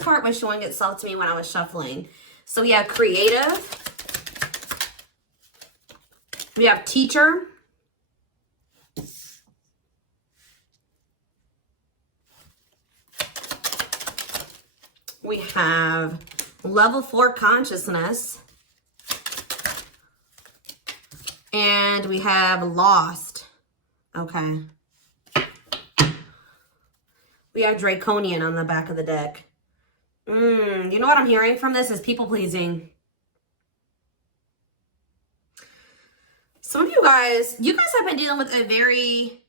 card was showing itself to me when I was shuffling. So we have creative. We have teacher. We have level 4 consciousness. And we have lost. Okay. We have draconian on the back of the deck. You know what I'm hearing from this is people pleasing. Some of you guys have been dealing with a very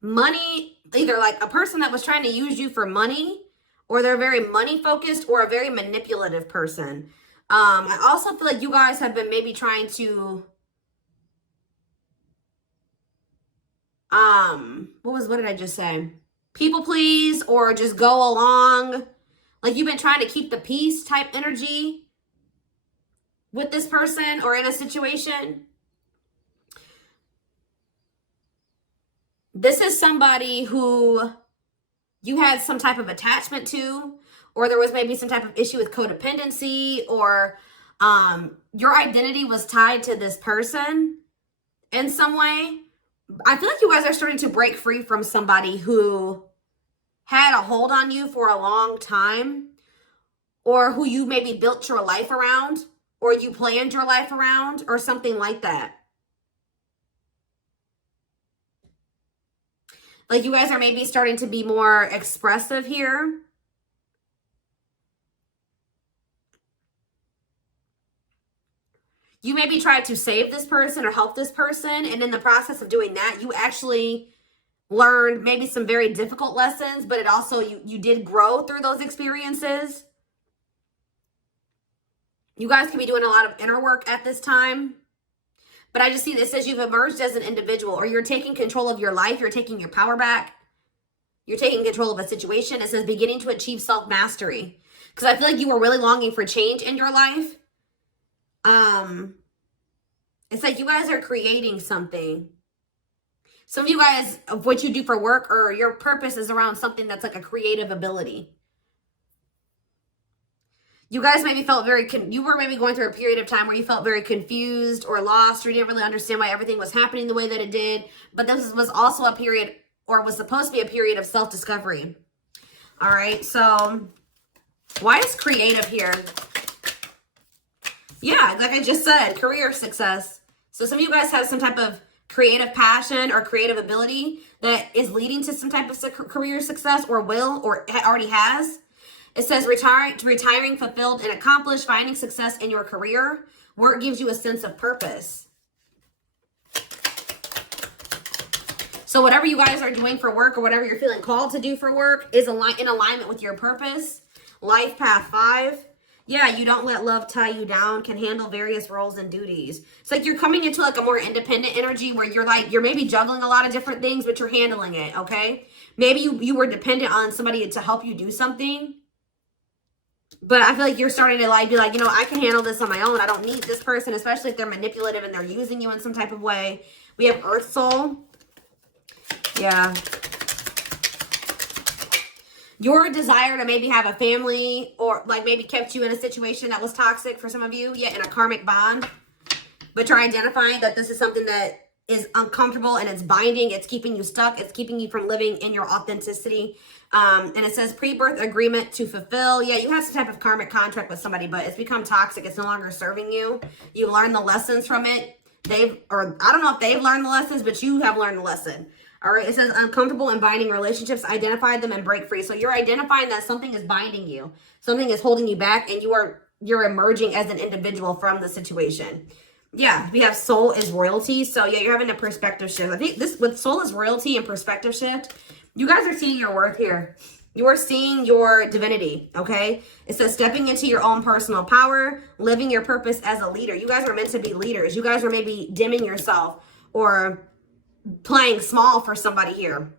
money, either like a person that was trying to use you for money, or they're very money focused, or a very manipulative person. I also feel like you guys have been maybe trying to, what did I just say? People please, or just go along. Like you've been trying to keep the peace type energy with this person or in a situation. This is somebody who you had some type of attachment to, or there was maybe some type of issue with codependency, or your identity was tied to this person in some way. I feel like you guys are starting to break free from somebody who had a hold on you for a long time, or who you maybe built your life around, or you planned your life around, or something like that. Like you guys are maybe starting to be more expressive here. You maybe tried to save this person or help this person, and in the process of doing that, you actually learned maybe some very difficult lessons, but it also, you did grow through those experiences. You guys could be doing a lot of inner work at this time. But I just see this as you've emerged as an individual, or you're taking control of your life. You're taking your power back. You're taking control of a situation. It says beginning to achieve self-mastery. Because I feel like you were really longing for change in your life. It's like you guys are creating something. Some of you guys, of what you do for work or your purpose is around something that's like a creative ability. You guys maybe felt you were maybe going through a period of time where you felt very confused or lost, or you didn't really understand why everything was happening the way that it did. But this was also a period, or was supposed to be a period of self-discovery. All right, so why is creative here? Yeah, like I just said, career success. So some of you guys have some type of creative passion or creative ability that is leading to some type of career success, or will, or already has. It says retiring, fulfilled, and accomplished, finding success in your career. Work gives you a sense of purpose. So whatever you guys are doing for work, or whatever you're feeling called to do for work, is in alignment with your purpose. Life path 5. Yeah, you don't let love tie you down, can handle various roles and duties. It's like you're coming into like a more independent energy where you're maybe juggling a lot of different things, but you're handling it, okay? Maybe you were dependent on somebody to help you do something. But I feel like you're starting to be like, you know, I can handle this on my own. I don't need this person, especially if they're manipulative and they're using you in some type of way. We have Earth Soul. Yeah. Your desire to maybe have a family, or like maybe kept you in a situation that was toxic for some of you. Yeah, in a karmic bond. But you're identifying that this is something that is uncomfortable and it's binding. It's keeping you stuck. It's keeping you from living in your authenticity. And it says pre-birth agreement to fulfill. Yeah, you have some type of karmic contract with somebody, but it's become toxic. It's no longer serving you. You learned the lessons from it. I don't know if they've learned the lessons, but you have learned the lesson. All right, it says uncomfortable and binding relationships, identify them and break free. So you're identifying that something is binding you. Something is holding you back, and you're emerging as an individual from the situation. Yeah, we have soul is royalty. So yeah, you're having a perspective shift. I think this with soul is royalty and perspective shift, you guys are seeing your worth here. You are seeing your divinity, okay? It says stepping into your own personal power, living your purpose as a leader. You guys are meant to be leaders. You guys are maybe dimming yourself or playing small for somebody here.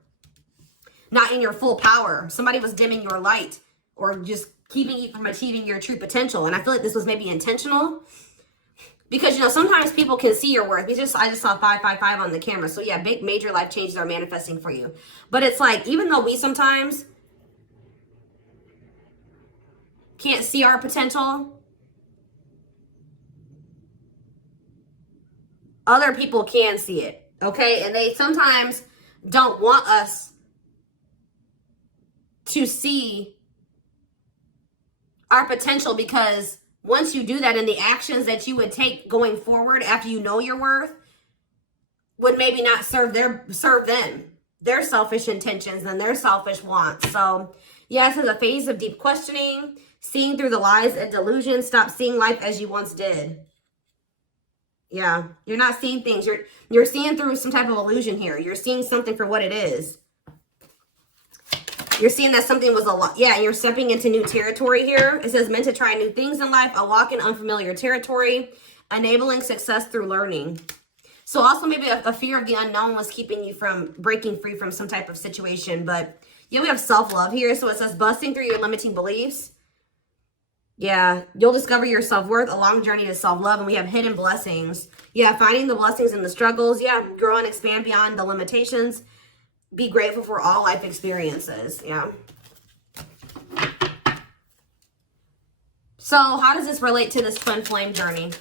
Not in your full power. Somebody was dimming your light or just keeping you from achieving your true potential. And I feel like this was maybe intentional. Because, you know, sometimes people can see your worth. I just saw 555 on the camera. So, yeah, big, major life changes are manifesting for you. But it's like, even though we sometimes can't see our potential. Other people can see it, okay? And they sometimes don't want us to see our potential, because once you do that, and the actions that you would take going forward after you know your worth would maybe not serve them, their selfish intentions and their selfish wants. So yeah, this is a phase of deep questioning, seeing through the lies and delusions. Stop seeing life as you once did. Yeah, you're not seeing things. You're seeing through some type of illusion here. You're seeing something for what it is. You're seeing that something was a lot. Yeah, you're stepping into new territory here. It says meant to try new things in life, a walk in unfamiliar territory, enabling success through learning. So also maybe a fear of the unknown was keeping you from breaking free from some type of situation. But yeah, we have self-love here. So it says busting through your limiting beliefs. Yeah, you'll discover your self-worth, a long journey to self-love. And we have hidden blessings. Yeah, finding the blessings in the struggles. Yeah, grow and expand beyond the limitations. Be grateful for all life experiences. Yeah. So how does this relate to this twin flame journey?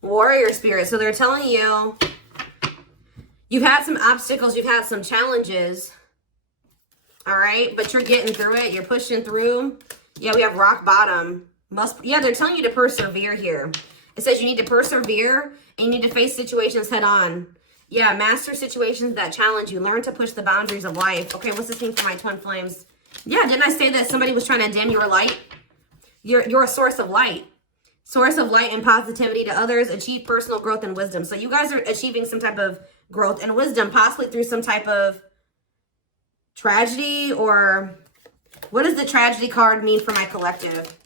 Warrior spirit. So they're telling you you've had some obstacles, you've had some challenges. All right, but you're getting through it. You're pushing through. Yeah, we have rock bottom. Yeah, they're telling you to persevere here. It says you need to persevere and you need to face situations head on. Yeah, master situations that challenge you. Learn to push the boundaries of life. Okay, what's this mean for my twin flames? Yeah, didn't I say that somebody was trying to dim your light? You're a source of light. Source of light and positivity to others. Achieve personal growth and wisdom. So you guys are achieving some type of growth and wisdom, possibly through some type of tragedy. Or what does the tragedy card mean for my collective?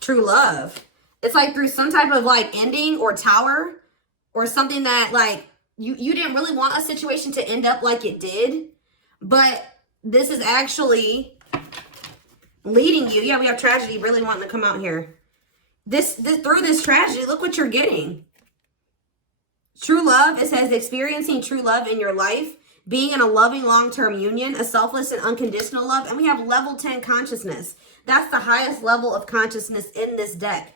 True love. It's like through some type of like ending or tower, or something that like you didn't really want a situation to end up like it did, but this is actually leading you. Yeah, we have tragedy really wanting to come out here. This through this tragedy, look what you're getting. True love. It says experiencing true love in your life, being in a loving long-term union, a selfless and unconditional love. And we have level 10 consciousness. That's the highest level of consciousness in this deck.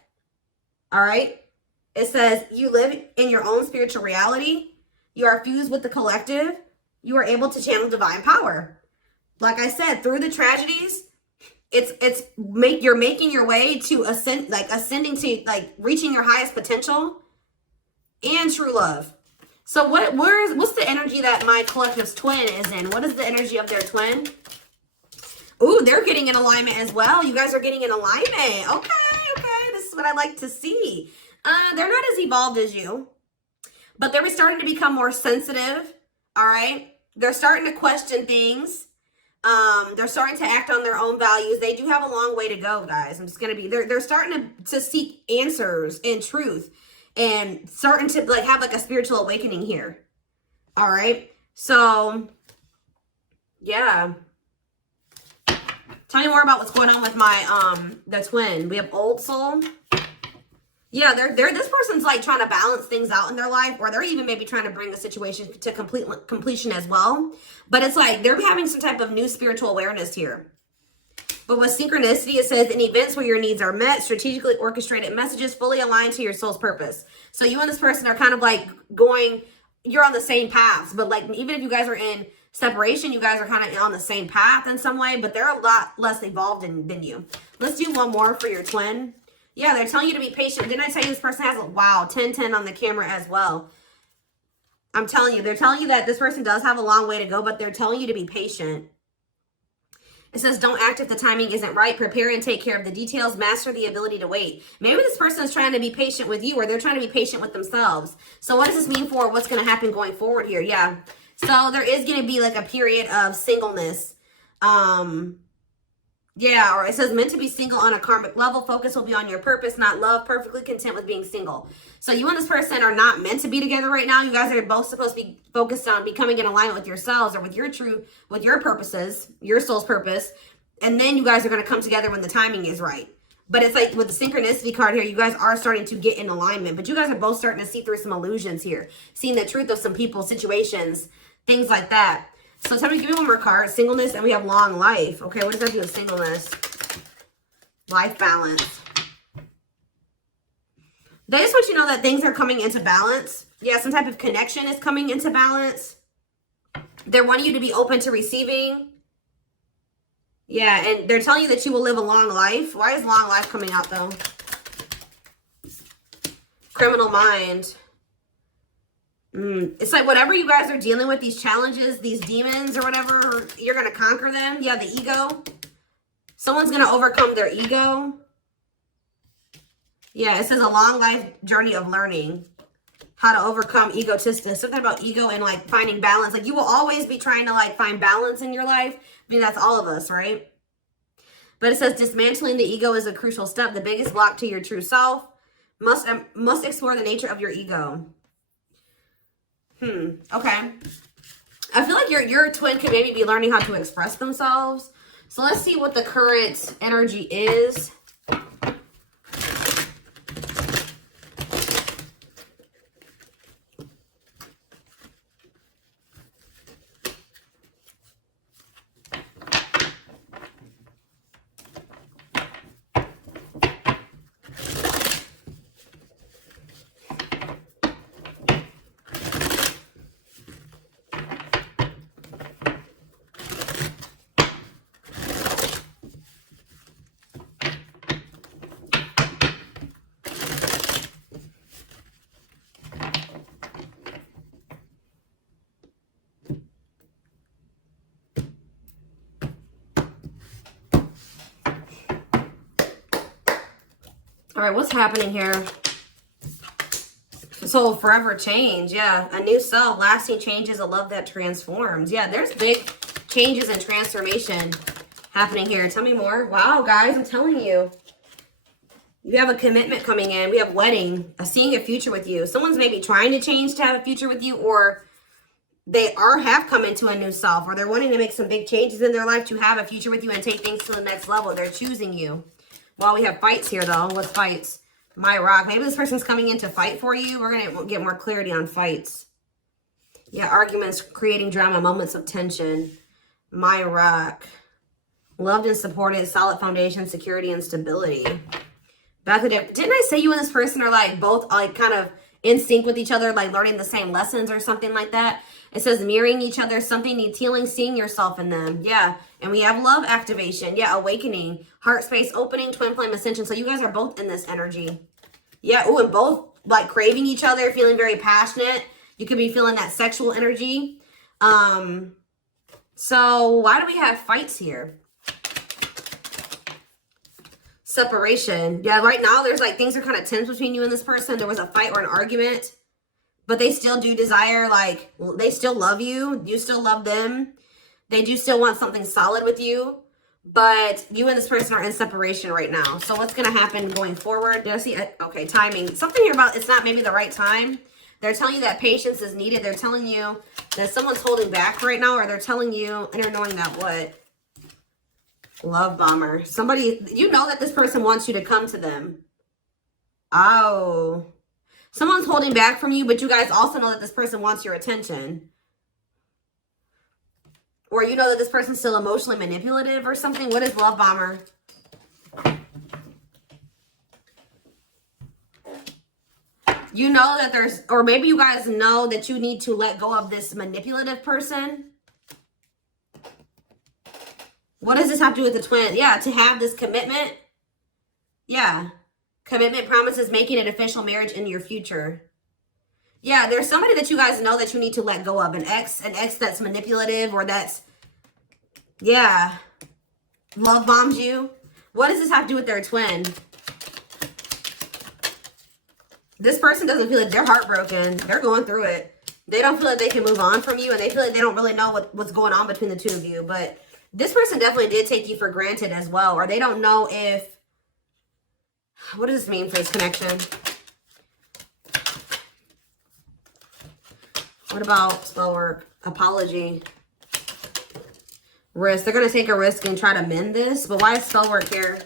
All right. It says you live in your own spiritual reality. You are fused with the collective. You are able to channel divine power. Like I said, through the tragedies, you're making your way to ascending to like reaching your highest potential and true love. So what's the energy that my collective's twin is in? What is the energy of their twin? Ooh, they're getting in alignment as well. You guys are getting in alignment. Okay. This is what I like to see. They're not as evolved as you, but they're starting to become more sensitive. All right. They're starting to question things. They're starting to act on their own values. They do have a long way to go, guys. They're starting to seek answers and truth, and starting to like have like a spiritual awakening here. All right. So yeah. Tell me more about what's going on with my, the twin. We have old soul. Yeah, this person's like trying to balance things out in their life, or they're even maybe trying to bring a situation to completion as well. But it's like they're having some type of new spiritual awareness here. But with synchronicity, it says in events where your needs are met, strategically orchestrated messages fully aligned to your soul's purpose. So you and this person are kind of like you're on the same paths, but like even if you guys are in separation, you guys are kind of on the same path in some way, but they're a lot less evolved than you. Let's do one more for your twin. Yeah, they're telling you to be patient. Didn't I tell you this person has, wow, 10-10 on the camera as well. I'm telling you, they're telling you that this person does have a long way to go, but they're telling you to be patient. It says, don't act if the timing isn't right. Prepare and take care of the details. Master the ability to wait. Maybe this person is trying to be patient with you, or they're trying to be patient with themselves. So what does this mean for what's going to happen going forward here? Yeah. So there is going to be like a period of singleness. Yeah, or it says meant to be single on a karmic level. Focus will be on your purpose, not love. Perfectly content with being single. So you and this person are not meant to be together right now. You guys are both supposed to be focused on becoming in alignment with yourselves, or with your purposes, your soul's purpose. And then you guys are going to come together when the timing is right. But it's like with the synchronicity card here, you guys are starting to get in alignment. But you guys are both starting to see through some illusions here. Seeing the truth of some people, situations, things like that. So tell me, give me one more card. Singleness, and we have long life. Okay, what does that do with singleness? Life balance. They just want you to know that things are coming into balance. Yeah, some type of connection is coming into balance. They're wanting you to be open to receiving. Yeah, and they're telling you that you will live a long life. Why is long life coming out, though? Criminal mind. It's like whatever you guys are dealing with, these challenges, these demons or whatever, you're going to conquer them. Yeah, the ego. Someone's going to overcome their ego. Yeah, it says a long life journey of learning how to overcome egotistic. Something about ego and like finding balance. Like you will always be trying to like find balance in your life. I mean, that's all of us, right? But it says dismantling the ego is a crucial step. The biggest block to your true self. Must explore the nature of your ego. Okay. I feel like your twin could maybe be learning how to express themselves. So let's see what the current energy is. All right, what's happening here? So forever change, yeah. A new self, lasting changes, a love that transforms. Yeah, there's big changes and transformation happening here. Tell me more. Wow, guys, I'm telling you. You have a commitment coming in. We have wedding, seeing a future with you. Someone's maybe trying to change to have a future with you, or they have come into a new self, or they're wanting to make some big changes in their life to have a future with you and take things to the next level. They're choosing you. Well, we have fights here, though. What's fights? My rock. Maybe this person's coming in to fight for you. We're going to get more clarity on fights. Yeah, arguments, creating drama, moments of tension. My rock. Loved and supported, solid foundation, security, and stability. Didn't I say you and this person are like both like kind of in sync with each other, like learning the same lessons or something like that? It says mirroring each other, something needs healing, seeing yourself in them. Yeah. And we have love activation. Yeah, awakening, heart space opening, twin flame ascension. So you guys are both in this energy. Yeah, ooh, and both like craving each other, feeling very passionate. You could be feeling that sexual energy. So why do we have fights here? Separation. Yeah, right now there's like things are kind of tense between you and this person. There was a fight or an argument. But they still do desire, like, they still love you. You still love them. They do still want something solid with you. But you and this person are in separation right now. So what's going to happen going forward? Did I see? Okay, timing. Something here about it's not maybe the right time. They're telling you that patience is needed. They're telling you that someone's holding back right now. Or they're telling you, and they're knowing that what? Love bomber. Somebody, you know that this person wants you to come to them. Oh. Someone's holding back from you, but you guys also know that this person wants your attention. Or you know that this person's still emotionally manipulative or something. What is love bomber? You know that there's, or maybe you guys know that you need to let go of this manipulative person. What does this have to do with the twin? Yeah, to have this commitment. Yeah. Commitment promises making an official marriage in your future. Yeah, there's somebody that you guys know that you need to let go of. An ex that's manipulative or that's, yeah, love bombs you. What does this have to do with their twin? This person doesn't feel like they're heartbroken. They're going through it. They don't feel like they can move on from you, and they feel like they don't really know what's going on between the two of you. But this person definitely did take you for granted as well, or they don't know if, what does this mean for this connection? What about spell work? Apology. Risk. They're going to take a risk and try to mend this. But why is spell work here?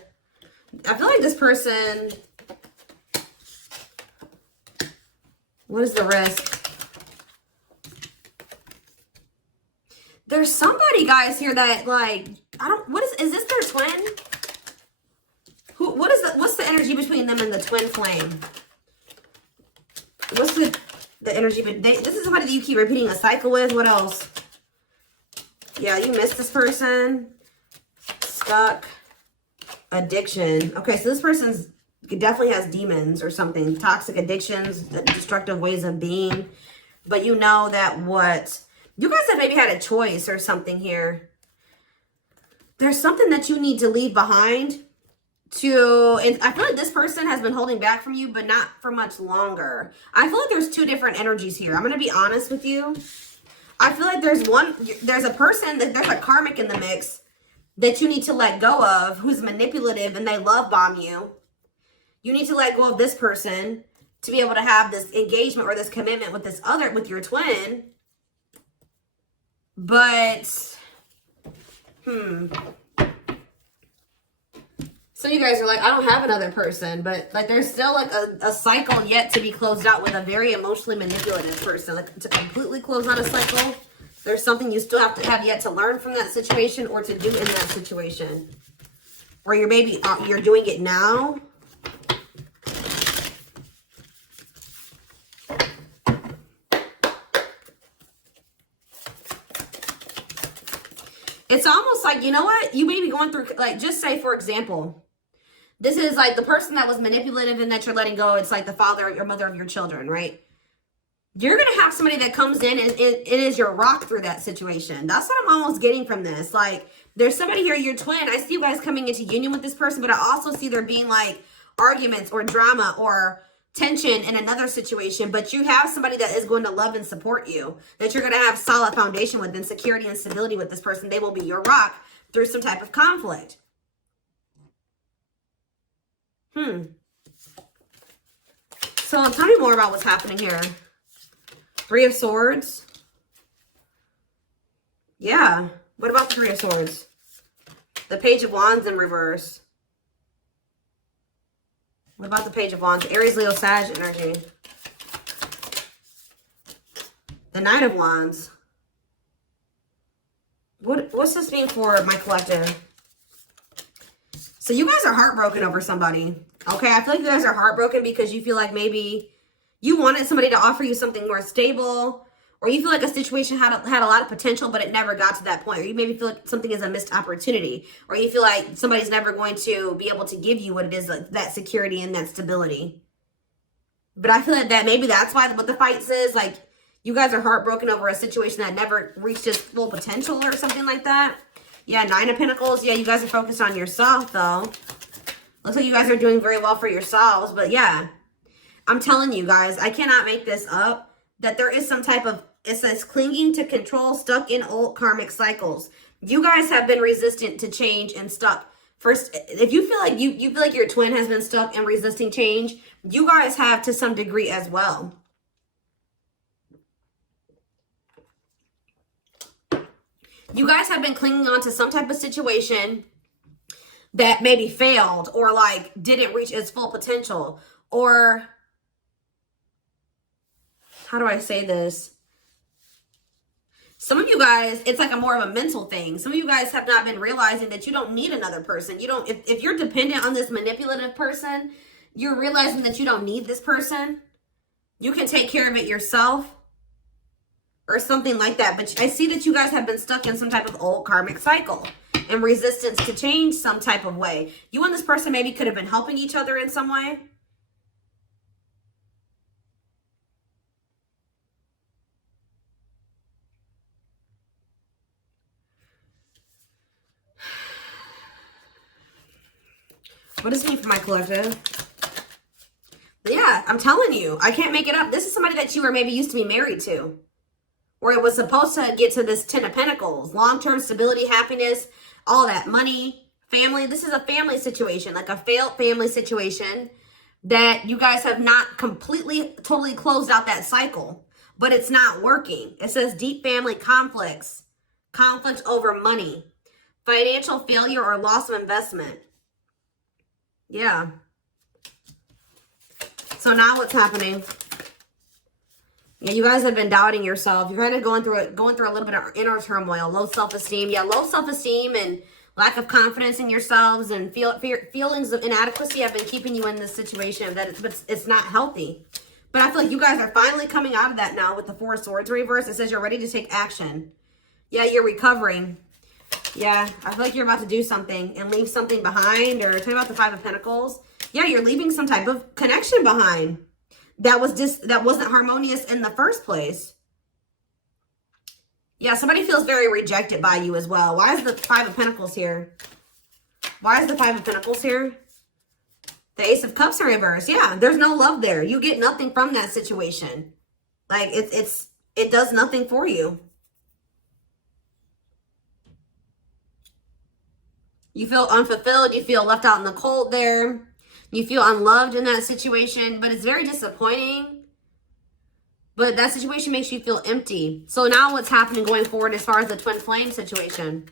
I feel like this person... What is the risk? There's somebody, guys, here that, like, I don't, what is this their twin? What's the energy between them and the twin flame? What's the energy, but this is somebody that you keep repeating a cycle with. What else? Yeah, you missed this person. Stuck. Addiction. Okay, so this person's definitely has demons or something. Toxic addictions, destructive ways of being. But you know that what... You guys have maybe had a choice or something here. There's something that you need to leave behind to... And I feel like this person has been holding back from you, but not for much longer. I feel like there's two different energies here. I'm going to be honest with you. I feel like there's a person, there's a karmic in the mix that you need to let go of who's manipulative and they love bomb you. You need to let go of this person to be able to have this engagement or this commitment with with your twin. But, some of you guys are like, I don't have another person, but like there's still like a cycle yet to be closed out with a very emotionally manipulative person. Like to completely close out a cycle, there's something you still have to have yet to learn from that situation or to do in that situation. Or you're doing it now. It's almost like, you know what? You may be going through, like, just say, for example, this is like the person that was manipulative and that you're letting go. It's like the father or mother of your children, right? You're going to have somebody that comes in and it is your rock through that situation. That's what I'm almost getting from this. Like, there's somebody here, your twin. I see you guys coming into union with this person, but I also see there being like arguments or drama or tension in another situation, but you have somebody that is going to love and support you, that you're going to have solid foundation with, and security and stability with this person. They will be your rock through some type of conflict. So tell me more about what's happening here. Three of Swords. Yeah. What about the Three of Swords? The Page of Wands in reverse. What about the Page of Wands? Aries, Leo, Sag energy. The Knight of Wands. What's this mean for my collective? So you guys are heartbroken over somebody. Okay, I feel like you guys are heartbroken because you feel like maybe you wanted somebody to offer you something more stable, or you feel like a situation had a lot of potential, but it never got to that point. Or you maybe feel like something is a missed opportunity, or you feel like somebody's never going to be able to give you what it is, like that security and that stability. But I feel like that maybe that's why what the fight says, like you guys are heartbroken over a situation that never reached its full potential or something like that. Yeah, Nine of Pentacles. Yeah, you guys are focused on yourself though. Looks like you guys are doing very well for yourselves, but yeah. I'm telling you guys, I cannot make this up, that there is some type of, it says clinging to control, stuck in old karmic cycles. You guys have been resistant to change and stuck. First, if you feel like you feel like your twin has been stuck and resisting change, you guys have to some degree as well. You guys have been clinging on to some type of situation that maybe failed or like didn't reach its full potential, or how do I say this? Some of you guys, it's like a more of a mental thing. Some of you guys have not been realizing that you don't need another person. You don't, if you're dependent on this manipulative person, you're realizing that you don't need this person. You can take care of it yourself or something like that. But I see that you guys have been stuck in some type of old karmic cycle and resistance to change some type of way. You and this person maybe could have been helping each other in some way. What does it mean for my collective? Yeah, I'm telling you, I can't make it up. This is somebody that you were maybe used to be married to, or it was supposed to get to this 10 of Pentacles, long-term stability, happiness, all that money, family. This is a family situation, like a failed family situation that you guys have not completely, totally closed out that cycle, but it's not working. It says deep family conflicts, conflict over money, financial failure or loss of investment. Yeah. So now what's happening? Yeah, you guys have been doubting yourself. You're kind of going through a little bit of inner turmoil, low self-esteem. Yeah, low self-esteem and lack of confidence in yourselves and feelings of inadequacy have been keeping you in this situation that it's not healthy. But I feel like you guys are finally coming out of that now with the Four of Swords reverse. It says you're ready to take action. Yeah, you're recovering. Yeah, I feel like you're about to do something and leave something behind. Or tell me about the Five of Pentacles. Yeah, you're leaving some type of connection behind that wasn't harmonious in the first place. Yeah, somebody feels very rejected by you as well. Why is the Five of Pentacles here? Why is the Five of Pentacles here? The Ace of Cups in reverse. Yeah, there's no love there. You get nothing from that situation. Like, it does nothing for you. You feel unfulfilled. You feel left out in the cold there. You feel unloved in that situation, but it's very disappointing. But that situation makes you feel empty. So now what's happening going forward as far as the twin flame situation?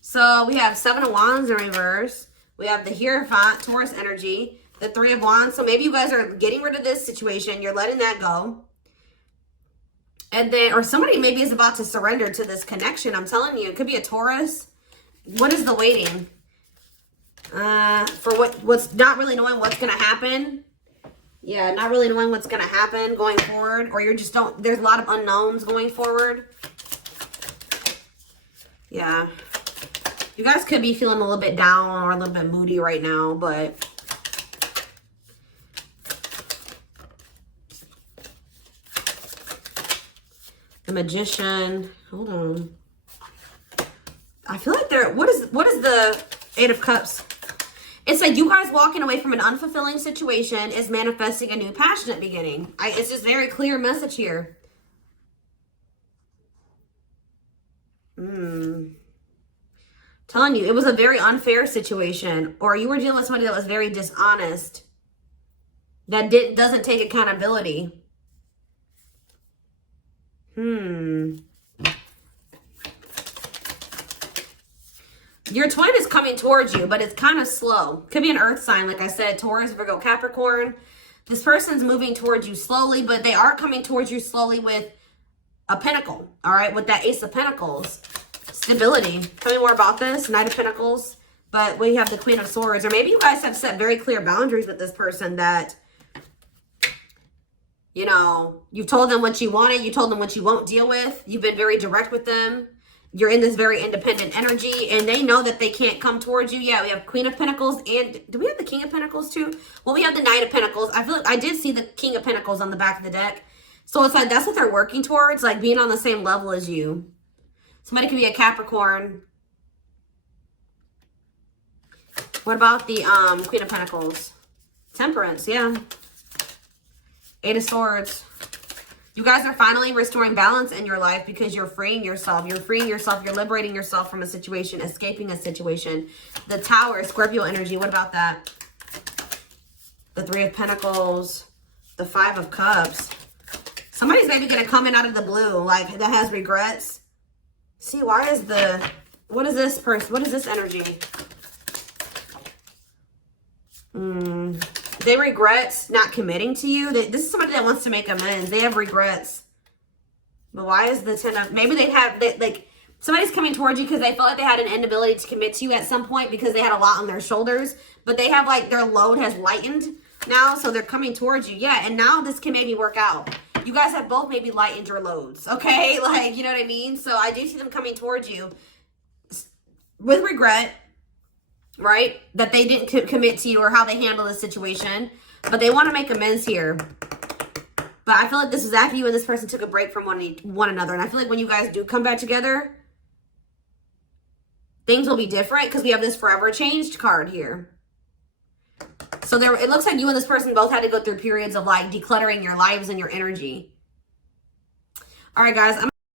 So we have Seven of Wands in reverse. We have the Hierophant, Taurus energy, the Three of Wands. So maybe you guys are getting rid of this situation. You're letting that go. And then, or somebody maybe is about to surrender to this connection. I'm telling you, it could be a Taurus. What is the waiting? For what's not really knowing what's going to happen. Yeah, not really knowing what's going to happen going forward. Or you're just there's a lot of unknowns going forward. Yeah. You guys could be feeling a little bit down or a little bit moody right now, but the Magician. Hold on. I feel like what is the Eight of Cups? It's like you guys walking away from an unfulfilling situation is manifesting a new passionate beginning. It's just very clear message here. Telling you, it was a very unfair situation, or you were dealing with somebody that was very dishonest, that doesn't take accountability. Your twin is coming towards you, but it's kind of slow. Could be an earth sign, like I said, Taurus, Virgo, Capricorn. This person's moving towards you slowly, but they are coming towards you slowly with a pentacle, all right? With that Ace of Pentacles. Stability. Tell me more about this. Knight of Pentacles. But we have the Queen of Swords. Or maybe you guys have set very clear boundaries with this person that, you know, you've told them what you wanted. You told them what you won't deal with. You've been very direct with them. You're in this very independent energy, and they know that they can't come towards you. Yeah, we have Queen of Pentacles, and do we have the King of Pentacles too? Well, we have the Knight of Pentacles. I feel like I did see the King of Pentacles on the back of the deck. So it's like that's what they're working towards, like being on the same level as you. Somebody could be a Capricorn. What about the Queen of Pentacles? Temperance, yeah. Eight of Swords. You guys are finally restoring balance in your life because you're freeing yourself. You're freeing yourself. You're liberating yourself from a situation, escaping a situation. The Tower, Scorpio energy. What about that? The Three of Pentacles. The Five of Cups. Somebody's maybe going to come in out of the blue, like that has regrets. See, what is this person? What is this energy? They regret not committing to you. This is somebody that wants to make amends. They have regrets. But why is the Ten of... Maybe like, somebody's coming towards you because they felt like they had an inability to commit to you at some point because they had a lot on their shoulders. But they have, like, their load has lightened now, so they're coming towards you. Yeah, and now this can maybe work out. You guys have both maybe lightened your loads, okay? Like, you know what I mean? So I do see them coming towards you with regret. Right? That they didn't commit to you or how they handle the situation. But they want to make amends here. But I feel like this is after you and this person took a break from one another. And I feel like when you guys do come back together, things will be different because we have this forever changed card here. So it looks like you and this person both had to go through periods of like decluttering your lives and your energy. All right, guys.